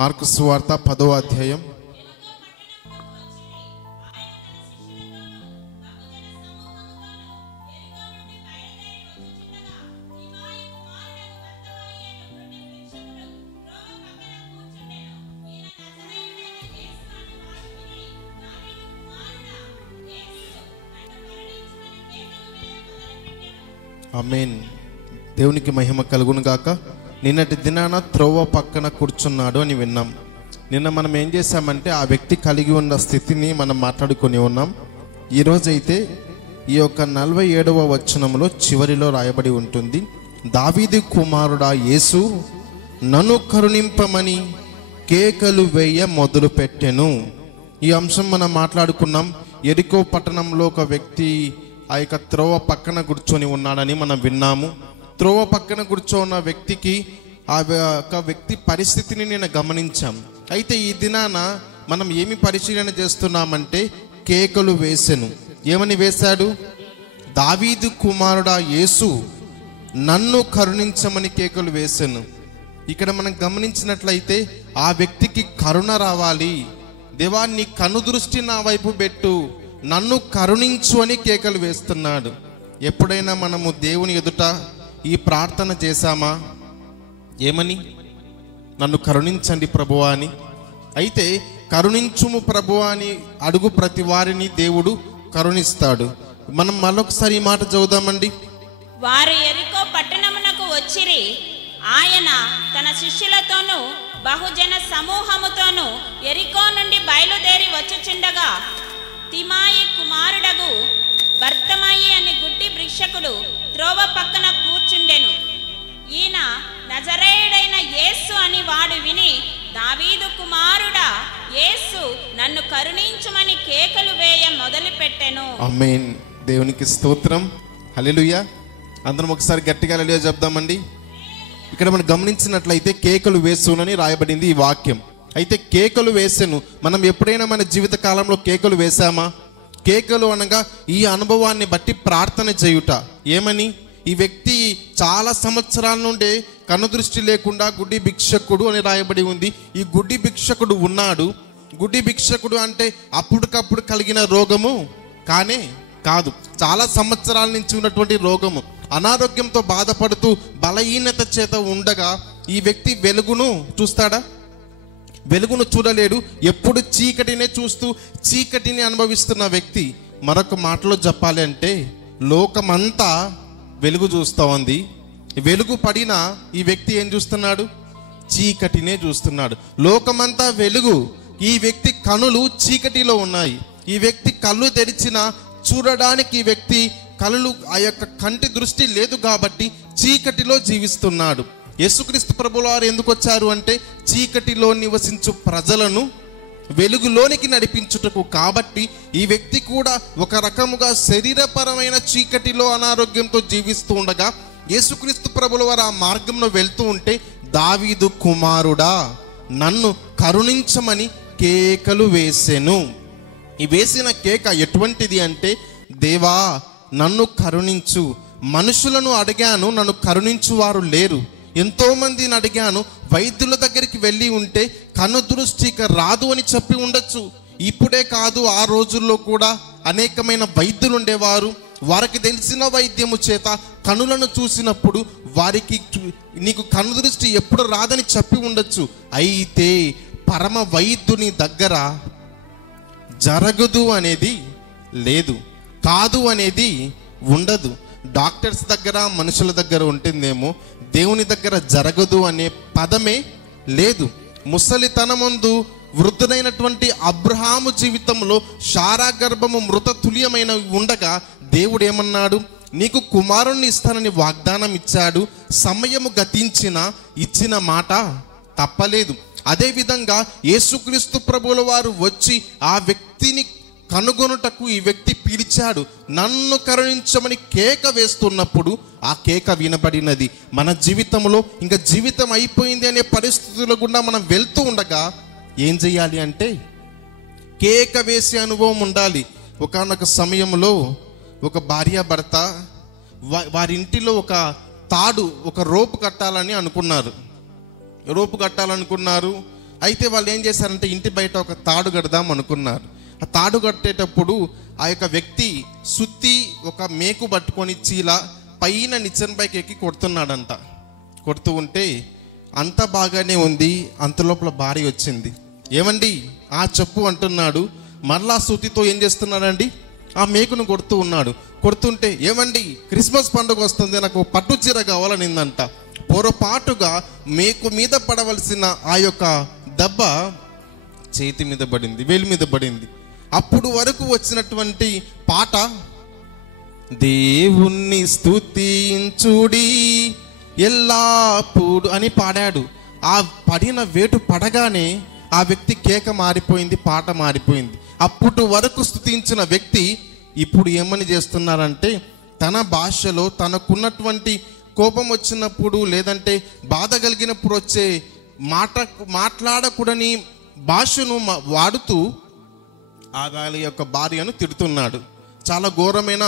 Mark సువార్త 10వ అధ్యాయం. ఆమేన్. దేవునికి మహిమ కలుగును గాక. నిన్నటి దినాన త్రోవ పక్కన కూర్చున్నాడు అని విన్నాం. నిన్న మనం ఏం చేశామంటే ఆ వ్యక్తి కలిగి ఉన్న స్థితిని మనం మాట్లాడుకొని ఉన్నాం. ఈరోజైతే ఈ యొక్క 47వ వచనంలో చివరిలో రాయబడి ఉంటుంది, దావీదు కుమారుడా యేసు నన్ను కరుణింపమని కేకలు వేయ మొదలు పెట్టెను. ఈ అంశం మనం మాట్లాడుకున్నాం. ఎరికో పట్టణంలో ఒక వ్యక్తి ఆ యొక్క త్రోవ పక్కన కూర్చొని ఉన్నాడని మనం విన్నాము. త్రోవ పక్కన కూర్చోన్న వ్యక్తికి ఆ యొక్క వ్యక్తి పరిస్థితిని నేను గమనించాం. అయితే ఈ దినాన మనం ఏమి పరిశీలన చేస్తున్నామంటే కేకలు వేసెను. ఏమని వేశాడు? దావీదు కుమారుడా యేసు నన్ను కరుణించమని కేకలు వేసెను. ఇక్కడ మనం గమనించినట్లయితే ఆ వ్యక్తికి కరుణ రావాలి. దేవా నీ కనుదృష్టి నా వైపు పెట్టు, నన్ను కరుణించు అని కేకలు వేస్తున్నాడు. ఎప్పుడైనా మనము దేవుని ఎదుట ఈ ప్రార్థన చేశామా? ఏమని? నన్ను కరుణించండి ప్రభువా అని. అయితే కరుణించుము ప్రభువా అని అడుగు ప్రతి వారిని దేవుడు కరుణిస్తాడు. మనం మరొకసారి ఈ మాట చదువుదామండి. వారు యెరికో పట్టణమునకు వచ్చిరి. ఆయన తన శిష్యులతోనూ బహుజన సమూహముతోనూ యెరికో నుండి బయలుదేరి వచ్చుచుండగా తిమాయి కుమారుడగు బర్తమయి అనే గుడ్డి భిక్షకుడు త్రోవ పక్కన కూర్చుండెను. ఈయన నజరేయుడైన యేసు అని వాడు విని, దావీదు కుమారుడా యేసు నన్ను కరుణించుమని కేకలు వేయ మొదలుపెట్టెను. ఆమేన్. దేవునికి స్తోత్రం. హల్లెలూయా. అందరం ఒకసారి గట్టిగా హల్లెలూయా చెప్దామండి. ఇక్కడ మనం గమనించినట్లయితే కేకలు వేసునని రాయబడింది ఈ వాక్యం. అయితే కేకలు వేసెను. మనం ఎప్పుడైనా మన జీవిత కాలంలో కేకలు వేసామా? కేకలు అనగా ఈ అనుభవాన్ని బట్టి ప్రార్థన చేయుట. ఏమని? ఈ వ్యక్తి చాలా సంవత్సరాల నుండే కనుదృష్టి లేకుండా గుడ్డి భిక్షకుడు అని రాయబడి ఉంది. ఈ గుడ్డి భిక్షకుడు ఉన్నాడు. గుడ్డి భిక్షకుడు అంటే అప్పటికప్పుడు కలిగిన రోగము కానే కాదు. చాలా సంవత్సరాల నుంచి ఉన్నటువంటి రోగము. అనారోగ్యంతో బాధపడుతూ బలహీనత చేత ఉండగా ఈ వ్యక్తి వెలుగును చూస్తాడా? వెలుగును చూడలేడు. ఎప్పుడు చీకటినే చూస్తూ చీకటిని అనుభవిస్తున్న వ్యక్తి. మరొక మాటలో చెప్పాలి అంటే లోకమంతా వెలుగు చూస్తూ ఉంది. వెలుగు పడిన ఈ వ్యక్తి ఏం చూస్తున్నాడు? చీకటినే చూస్తున్నాడు. లోకమంతా వెలుగు, ఈ వ్యక్తి కనులు చీకటిలో ఉన్నాయి. ఈ వ్యక్తి కళ్ళు తెరిచిన చూడడానికి ఈ వ్యక్తి కళ్ళు ఆ యొక్క కంటి దృష్టి లేదు కాబట్టి చీకటిలో జీవిస్తున్నాడు. యేసుక్రీస్తు ప్రభువుల వారు ఎందుకు వచ్చారు అంటే చీకటిలో నివసించు ప్రజలను వెలుగులోనికి నడిపించుటకు. కాబట్టి ఈ వ్యక్తి కూడా ఒక రకముగా శరీరపరమైన చీకటిలో అనారోగ్యంతో జీవిస్తూ ఉండగా యేసుక్రీస్తు ప్రభువుల వారు ఆ మార్గంలో వెళ్తూ ఉంటే, దావీదు కుమారుడా నన్ను కరుణించమని కేకలు వేసెను. ఈ వేసిన కేక ఎటువంటిది అంటే, దేవా నన్ను కరుణించు. మనుషులను అడిగాను, నన్ను కరుణించువారు లేరు. ఎంతో మందిని అడిగాను, వైద్యుల దగ్గరికి వెళ్ళి ఉంటే కనుదృష్టికి రాదు అని చెప్పి ఉండొచ్చు. ఇప్పుడే కాదు, ఆ రోజుల్లో కూడా అనేకమైన వైద్యులు ఉండేవారు. వారికి తెలిసిన వైద్యము చేత కనులను చూసినప్పుడు వారికి నీకు కనుదృష్టి ఎప్పుడు రాదని చెప్పి ఉండొచ్చు. అయితే పరమ వైద్యుని దగ్గర జరగదు అనేది లేదు, కాదు అనేది ఉండదు. డాక్టర్స్ దగ్గర మనుషుల దగ్గర ఉంటుందేమో, దేవుని దగ్గర జరగదు అనే పదమే లేదు. ముసలితనమందు వృద్ధుడైనటువంటి అబ్రహాము జీవితంలో శారా గర్భము మృత తుల్యమైన ఉండగా దేవుడు ఏమన్నాడు? నీకు కుమారుణ్ణి ఇస్తానని వాగ్దానం ఇచ్చాడు. సమయము గతించిన ఇచ్చిన మాట తప్పలేదు. అదేవిధంగా యేసుక్రీస్తు ప్రభువుల వారు వచ్చి ఆ వ్యక్తిని కనుగొనుటకు ఈ వ్యక్తి పిలిచాడు. నన్ను కరుణించమని కేక వేస్తున్నప్పుడు ఆ కేక వినబడినది. మన జీవితంలో ఇంకా జీవితం అయిపోయింది అనే పరిస్థితుల గుండా మనం వెళ్తూ ఉండగా ఏం చేయాలి అంటే కేక వేసే అనుభవం ఉండాలి. ఒకానొక సమయంలో ఒక భార్యాభర్త వారి ఇంటిలో ఒక తాడు, ఒక రోపు కట్టాలని అనుకున్నారు. అయితే వాళ్ళు ఏం చేశారంటే ఇంటి బయట ఒక తాడు కడదాం అనుకున్నారు. ఆ తాడు కట్టేటప్పుడు ఆ యొక్క వ్యక్తి సుత్తి ఒక మేకు పట్టుకొని చీల పైన నిచ్చెన పైకి ఎక్కి కొడుతున్నాడంట. కొడుతూ ఉంటే అంత బాగానే ఉంది, అంత లోపల భార్య వచ్చింది. ఏమండి ఆ చెప్పు అంటున్నాడు. మరలా సుత్తితో ఏం చేస్తున్నాడండి, ఆ మేకును కొడుతూ ఉన్నాడు. కొడుతుంటే ఏమండి క్రిస్మస్ పండుగ వస్తుంది, నాకు పట్టు చీర కావాలనిందంట. పొరపాటుగా మేకు మీద పడవలసిన ఆ యొక్క దెబ్బ చేతి మీద పడింది, వేలి మీద పడింది. అప్పుడు వరకు వచ్చినటువంటి పాట దేవుణ్ణి స్తుతించుడి ఎల్లాప్పుడు అని పాడాడు. ఆ పడిన వేటు పడగానే ఆ వ్యక్తి కేక మారిపోయింది, పాట మారిపోయింది. అప్పుడు వరకు స్తుతించిన వ్యక్తి ఇప్పుడు ఏమని చేస్తున్నారంటే తన భాషలో తనకున్నటువంటి కోపం వచ్చినప్పుడు లేదంటే బాధ కలిగినప్పుడు వచ్చే మాట్లాడకూడని భాషను వాడుతూ ఆ వాళ్ళ యొక్క భార్యను తిడుతున్నాడు. చాలా ఘోరమైన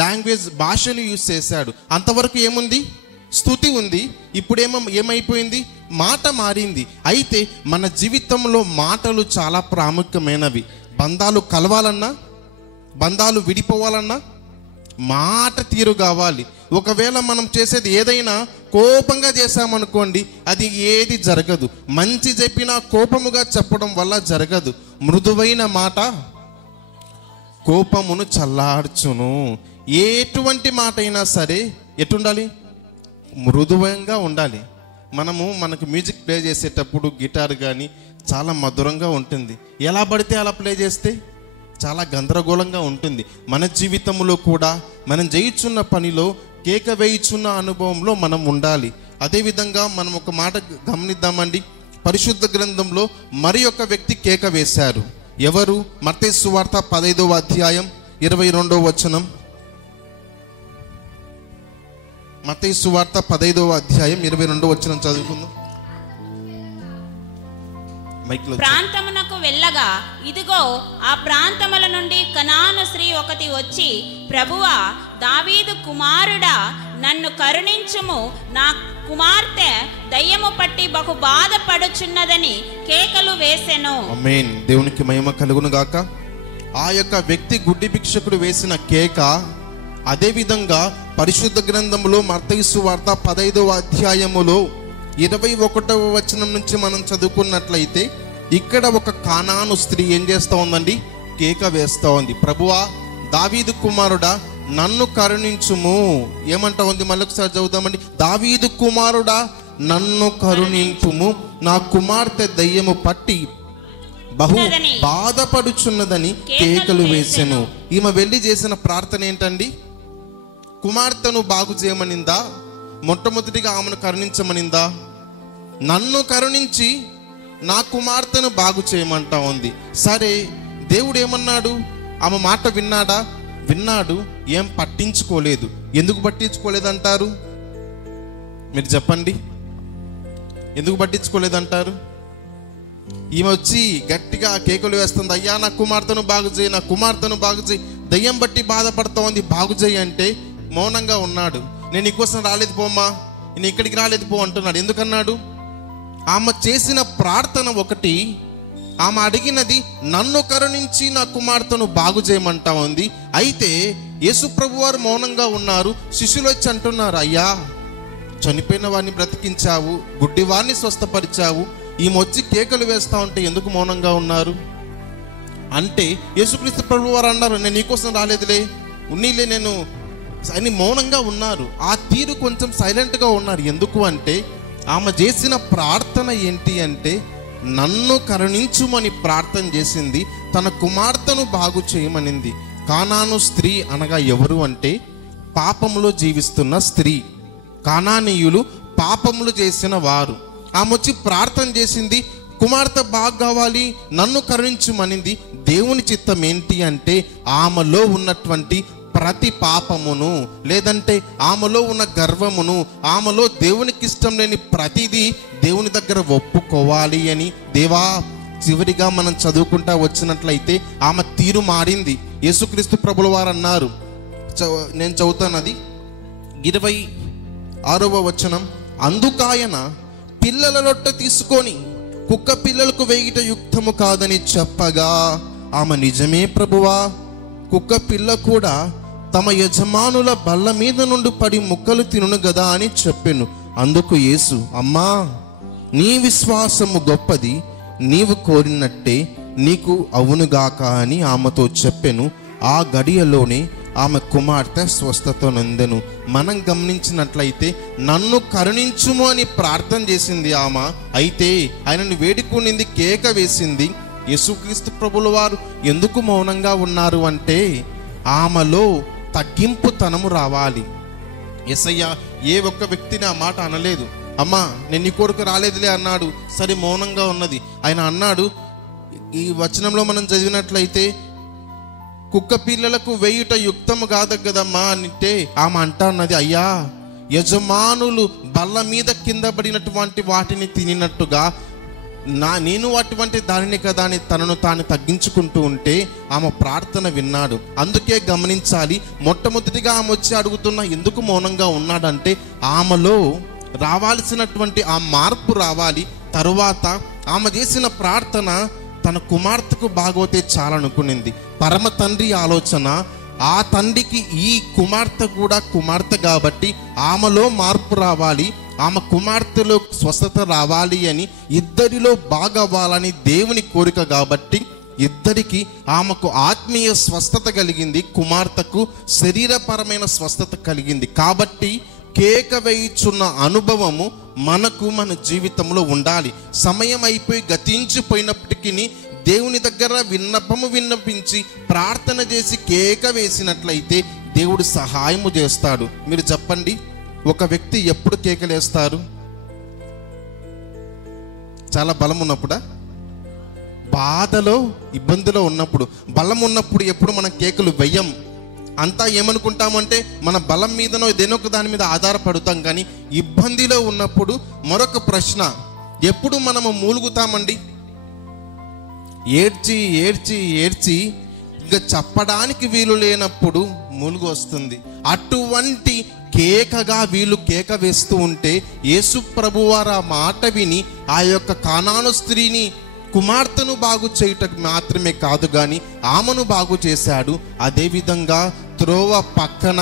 లాంగ్వేజ్ భాషను యూజ్ చేశాడు. అంతవరకు ఏముంది, స్తుతి ఉంది. ఇప్పుడు ఏమైపోయింది, మాట మారింది. అయితే మన జీవితంలో మాటలు చాలా ప్రాముఖ్యమైనవి. బంధాలు కలవాలన్నా, బంధాలు విడిపోవాలన్నా మాట తీరు కావాలి. ఒకవేళ మనం చేసేది ఏదైనా కోపంగా చేశామనుకోండి, అది ఏది జరగదు. మంచి చెప్పినా కోపముగా చెప్పడం వల్ల జరగదు. మృదువైన మాట కోపమును చల్లార్చును. ఎటువంటి మాట అయినా సరే ఎటుండాలి, మృదువంగా ఉండాలి. మనకు మ్యూజిక్ ప్లే చేసేటప్పుడు గిటార్ కానీ చాలా మధురంగా ఉంటుంది. ఎలా పడితే అలా ప్లే చేస్తే చాలా గందరగోళంగా ఉంటుంది. మన జీవితంలో కూడా మనం చేయుచున్న పనిలో కేక వేయుచున్న అనుభవంలో మనం ఉండాలి. అదేవిధంగా మనం ఒక మాట గమనిద్దామండి. పరిశుద్ధ గ్రంథంలో మరి ఒక వ్యక్తి కేక వేశారు. ఎవరు? మత్తయి సువార్త 15వ అధ్యాయం 22వ వచనం. మత్తయి సువార్త 15వ అధ్యాయం 22వ వచనం చదువుకుందాం. ప్రాంతమునకు వెళ్ళగా ఇదిగో ఆ ప్రాంతముల నుండి కనాను స్త్రీ ఒకటి వచ్చి, ప్రభువా, దావీదు కుమారుడా, నన్ను కరుణించుము, నా కుమార్తె దయ్యము పట్టి బహు బాధపడుచున్నదని కేకలు వేసెను. ఆమేన్. దేవునికి మహిమ కలుగును గాక. ఆ యొక్క వ్యక్తి గుడ్డి భిక్షకుడు వేసిన కేక అదే విధంగా పరిశుద్ధ గ్రంథములో మత్తయి సువార్త 15వ అధ్యాయములో 21వ వచనం నుంచి మనం చదువుకున్నట్లయితే ఇక్కడ ఒక కానాను స్త్రీ ఏం చేస్తూ ఉందండి, కేక వేస్తూ ఉంది. ప్రభువా, దావీదు కుమారుడా, నన్ను కరుణించుము. ఏమంటా ఉంది, మళ్ళీ ఒకసారి చదువుతామండి. దావీదు కుమారుడా, నన్ను కరుణించుము, నా కుమార్తె దయ్యము పట్టి బహు బాధపడుచున్నదని కేకలు వేసెను. ఈమె వెళ్ళి చేసిన ప్రార్థన ఏంటండి? కుమార్తెను బాగు చేయమనిందా? మొట్టమొదటిగా ఆమెను కరుణించమనిందా? నన్ను కరుణించి నా కుమార్తెను బాగు చేయమంటా ఉంది. సరే, దేవుడు ఏమన్నాడు? ఆమె మాట విన్నాడా? విన్నాడు. ఏం పట్టించుకోలేదు. ఎందుకు పట్టించుకోలేదంటారు? మీరు చెప్పండి, ఎందుకు పట్టించుకోలేదంటారు? ఈమె వచ్చి గట్టిగా కేకలు వేస్తుంది, అయ్యా నా కుమార్తెను బాగు చేయి, నా కుమార్తెను బాగు చేయి, దయ్యం బట్టి బాధపడతా ఉంది, బాగు చేయి అంటే మౌనంగా ఉన్నాడు. నేను నీకోసం రాలేదు పోమ్మా, నేను ఇక్కడికి రాలేదు పో అంటున్నాడు. ఎందుకన్నాడు? ఆమె చేసిన ప్రార్థన ఒకటి, ఆమె అడిగినది నన్ను కరుణించి నా కుమార్తెను బాగు చేయమంటా ఉంది. అయితే యేసుప్రభు వారు మౌనంగా ఉన్నారు. శిష్యులు వచ్చి అంటున్నారు, అయ్యా, చనిపోయిన వారిని బ్రతికించావు, గుడ్డి వారిని స్వస్థపరిచావు, ఈమె వచ్చి కేకలు వేస్తా ఉంటే ఎందుకు మౌనంగా ఉన్నారు అంటే, యేసుక్రీస్తు ప్రభు వారు అన్నారు, నేను నీకోసం రాలేదులే, ఉన్నీలే నేను అని మౌనంగా ఉన్నారు. ఆ తీరు కొంచెం సైలెంట్గా ఉన్నారు. ఎందుకు అంటే ఆమె చేసిన ప్రార్థన ఏంటి అంటే నన్ను కరుణించుమని ప్రార్థన చేసింది, తన కుమార్తెను బాగు చేయమనింది. కానాను స్త్రీ అనగా ఎవరు అంటే పాపములో జీవిస్తున్న స్త్రీ. కానానీయులు పాపములు చేసిన వారు. ఆమె వచ్చి ప్రార్థన చేసింది, కుమార్తె బాగు కావాలి, నన్ను కరుణించుమనింది. దేవుని చిత్తం ఏంటి అంటే ఆమెలో ఉన్నటువంటి ప్రతి పాపమును, లేదంటే ఆమెలో ఉన్న గర్వమును, ఆమెలో దేవునికి ఇష్టం లేని ప్రతిదీ దేవుని దగ్గర ఒప్పుకోవాలి అని. దేవా, చివరిగా మనం చదువుకుంటా వచ్చినట్లయితే ఆమె తీరు మారింది. యేసుక్రీస్తు ప్రభుల వారు అన్నారు, నేను చదువుతానది 26వ వచనం, అందుకాయన పిల్లల రొట్టె తీసుకొని కుక్క పిల్లలకు వేయుట యుక్తము కాదని చెప్పగా ఆమె, నిజమే ప్రభువా, కుక్క పిల్ల కూడా తమ యజమానుల బల్ల మీద నుండి పడి ముక్కలు తినును గదా అని చెప్పెను. అందుకు యేసు, అమ్మా, నీ విశ్వాసము గొప్పది, నీవు కోరినట్టే నీకు అవునుగాక అని ఆమెతో చెప్పెను. ఆ గడియలోనే ఆమె కుమార్తె స్వస్థత నొందెను. మనం గమనించినట్లయితే నన్ను కరుణించుము అని ప్రార్థన చేసింది ఆమె. అయితే ఆయనను వేడుకునింది, కేక వేసింది. యేసుక్రీస్తు ప్రభుల వారు ఎందుకు మౌనంగా ఉన్నారు అంటే ఆమెలో తగ్గింపుతనము రావాలి. యేసయ్య ఏ ఒక్క వ్యక్తిని ఆ మాట అనలేదు. అమ్మా, నేను నీ కొరకు రాలేదులే అన్నాడు. సరే, మౌనంగా ఉన్నది. ఆయన అన్నాడు, ఈ వచనంలో మనం చదివినట్లయితే కుక్క పిల్లలకు వేయుట యుక్తము కాదు కదమ్మా అంటే ఆమె అంటున్నది, అయ్యా, యజమానులు బల్ల మీద కింద పడినటువంటి వాటిని తినినట్టుగా నేను అటువంటి దానిని కదా అని తనను తాను తగ్గించుకుంటూ ఉంటే ఆమె ప్రార్థన విన్నాడు. అందుకే గమనించాలి, మొట్టమొదటిగా ఆమె వచ్చి అడుగుతున్నా ఎందుకు మౌనంగా ఉన్నాడంటే ఆమెలో రావాల్సినటువంటి ఆ మార్పు రావాలి. తరువాత ఆమె చేసిన ప్రార్థన తన కుమార్తెకు బాగోతే చాలనుకునింది. పరమ తండ్రి ఆలోచన, ఆ తండ్రికి ఈ కుమార్తె కూడా కుమార్తె కాబట్టి ఆమెలో మార్పు రావాలి, ఆమె కుమార్తెలో స్వస్థత రావాలి అని, ఇద్దరిలో బాగవ్వాలని దేవుని కోరిక కాబట్టి ఇద్దరికి ఆమెకు ఆత్మీయ స్వస్థత కలిగింది, కుమార్తెకు శరీరపరమైన స్వస్థత కలిగింది. కాబట్టి కేక వేయుచున్న అనుభవము మనకు మన జీవితంలో ఉండాలి. సమయం అయిపోయి గతించిపోయినప్పటికీ దేవుని దగ్గర విన్నపించి ప్రార్థన చేసి కేక వేసినట్లయితే దేవుడు సహాయము చేస్తాడు. మీరు చెప్పండి, ఒక వ్యక్తి ఎప్పుడు కేకలేస్తారు? చాలా బలం ఉన్నప్పుడా? బాధలో ఇబ్బందిలో ఉన్నప్పుడు. బలం ఉన్నప్పుడు ఎప్పుడు మనం కేకలు వెయ్యం. అంతా ఏమనుకుంటామంటే మన బలం మీదనో దేనొక దాని మీద ఆధారపడతాం. కానీ ఇబ్బందిలో ఉన్నప్పుడు మరొక ప్రశ్న, ఎప్పుడు మనము మూలుగుతామండి? ఏడ్చి ఏడ్చి ఏడ్చి ఇంకా చెప్పడానికి వీలు లేనప్పుడు మూలుగు వస్తుంది. అటువంటి కేకగా వీళ్ళు కేక వేస్తూ ఉంటే యేసు ప్రభువారు ఆ మాట విని ఆ యొక్క కానాను స్త్రీని, కుమార్తెను బాగు చేయటం మాత్రమే కాదు కానీ ఆమెను బాగు చేశాడు. అదేవిధంగా త్రోవ పక్కన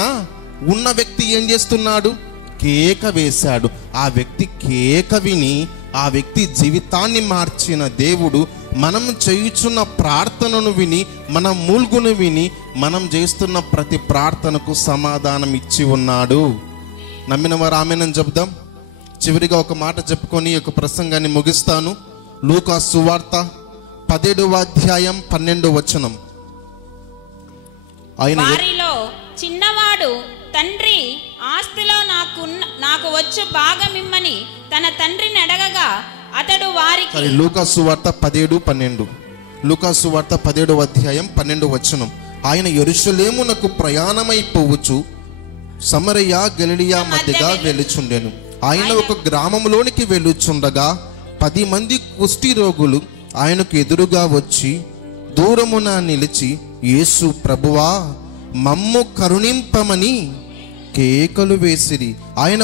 ఉన్న వ్యక్తి ఏం చేస్తున్నాడు? కేక వేశాడు. ఆ వ్యక్తి కేక విని ఆ వ్యక్తి జీవితాన్ని మార్చిన దేవుడు మనం చేయుచున్న ప్రార్థనను విని, మన మూల్గును విని, మనం చేస్తున్న ప్రతి ప్రార్థనకు సమాధానం ఇచ్చి ఉన్నాడు. నమ్మిన వారు ఆమేనని చెప్దాం. చివరిగా ఒక మాట చెప్పుకొని ఒక ప్రసంగాన్ని ముగిస్తాను. లూకా సువార్త 17వ అధ్యాయం 12వ వచనం. వారిలో చిన్నవాడు తండ్రి, ఆస్తిలో నాకు వచ్చు భాగమిమ్మని తన తండ్రిని అడగగా అతడు వారికి, లూకా సువార్త 17:12. లూకా సువార్త 17వ అధ్యాయం 12వ వచనం. ఆయన యెరూషలేమునకు ప్రయాణమైపోవచ్చు సమరయ గలిలయ మధ్యగా వెళ్ళుచుండెను. ఆయన ఒక గ్రామంలోనికి వెళ్ళుచుండగా 10 మంది కుష్టి రోగులు ఆయనకు ఎదురుగా వచ్చి దూరమున నిలిచి, యేసు ప్రభువా, మమ్ము కరుణింపమని కేకలు వేసిరి. ఆయన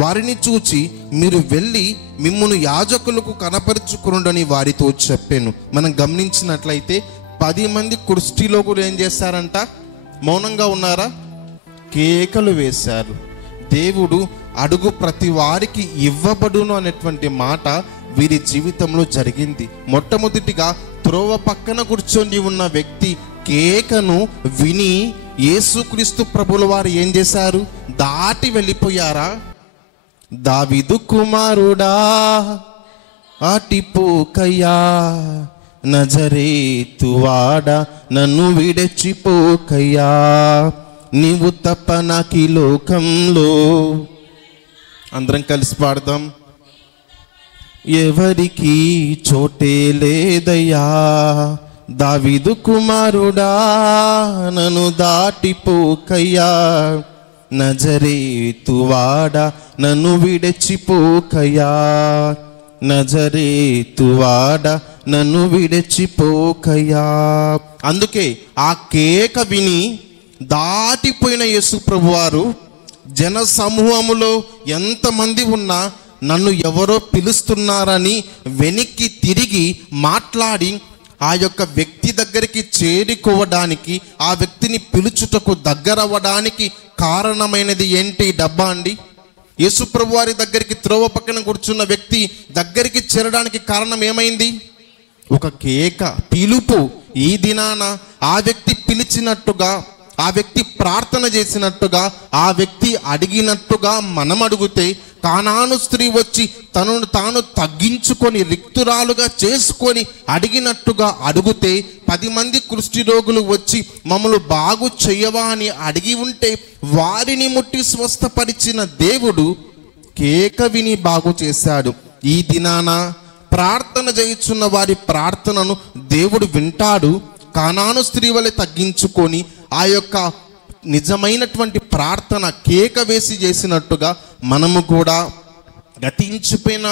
వారిని చూచి, మీరు వెళ్ళి మిమ్మును యాజకులకు కనపరుచుకునుడని వారితో చెప్పాను. మనం గమనించినట్లయితే 10 మంది కుష్టిలోగులు ఏం చేశారంట? మౌనంగా ఉన్నారా? కేకలు వేశారు. దేవుడు అడుగు ప్రతి వారికి ఇవ్వబడును అనేటువంటి మాట వీరి జీవితంలో జరిగింది. మొట్టమొదటిగా త్రోవ పక్కన కూర్చొని ఉన్న వ్యక్తి కేకను విని యేసుక్రీస్తు ప్రభుల వారు ఏం చేశారు? దాటి వెళ్ళిపోయారా? దావీదు కుమారుడా ఆటిపోకయ్యా, నజరేతువాడా నన్ను విడచిపోకయ్యా, నీవు తప్ప నాకీ లోకంలో. అందరం కలిసి పాడదాం. ఎవరికి చోటే లేదయ్యా, దావీదు కుమారుడా నన్ను దాటిపోకయ్యా, నజరేతువాడా నన్ను విడచిపోకయ్యా, నజరేతువాడా నన్ను విడచిపోకయ్యా. అందుకే ఆ కేక విని దాటిపోయిన యేసు ప్రభువారు జన సమూహములో ఎంతమంది ఉన్నా నన్ను ఎవరో పిలుస్తున్నారని వెనక్కి తిరిగి మాట్లాడి ఆ యొక్క వ్యక్తి దగ్గరికి చేరుకోవడానికి, ఆ వ్యక్తిని పిలుచుటకు దగ్గరవ్వడానికి కారణమైనది ఏంటి? డబ్బా అండి? యేసుప్రభు వారి దగ్గరికి త్రోవ పక్కన కూర్చున్న వ్యక్తి దగ్గరికి చేరడానికి కారణం ఏమైంది? ఒక కేక, పిలుపు. ఈ దినాన ఆ వ్యక్తి పిలిచినట్టుగా, ఆ వ్యక్తి ప్రార్థన చేసినట్టుగా, ఆ వ్యక్తి అడిగినట్టుగా మనం అడిగితే, కానాను స్త్రీ వచ్చి తనను తాను తగ్గించుకొని రిక్తురాలుగా చేసుకొని అడిగినట్టుగా అడిగితే, 10 మంది కుష్టి రోగులు వచ్చి మమ్మల్ని బాగు చేయవా అని అడిగి ఉంటే వారిని ముట్టి స్వస్థపరిచిన దేవుడు కేక విని బాగు చేశాడు. ఈ దినాన ప్రార్థన చేయుచున్న వారి ప్రార్థనను దేవుడు వింటాడు. కానాను స్త్రీ వలె తగ్గించుకొని ఆ యొక్క నిజమైనటువంటి ప్రార్థన కేక వేసి చేసినట్టుగా మనము కూడా గతించిపోయిన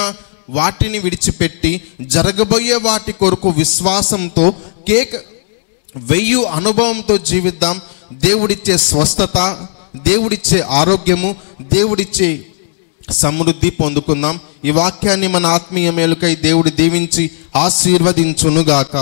వాటిని విడిచిపెట్టి జరగబోయే వాటి కొరకు విశ్వాసంతో కేక వెయ్యి అనుభవంతో జీవిద్దాం. దేవుడిచ్చే స్వస్థత, దేవుడిచ్చే ఆరోగ్యము, దేవుడిచ్చే సమృద్ధి పొందుకుందాం. ఈ వాక్యాన్ని మన ఆత్మీయ మేలుకై దేవుడు దీవించి ఆశీర్వదించునుగాక.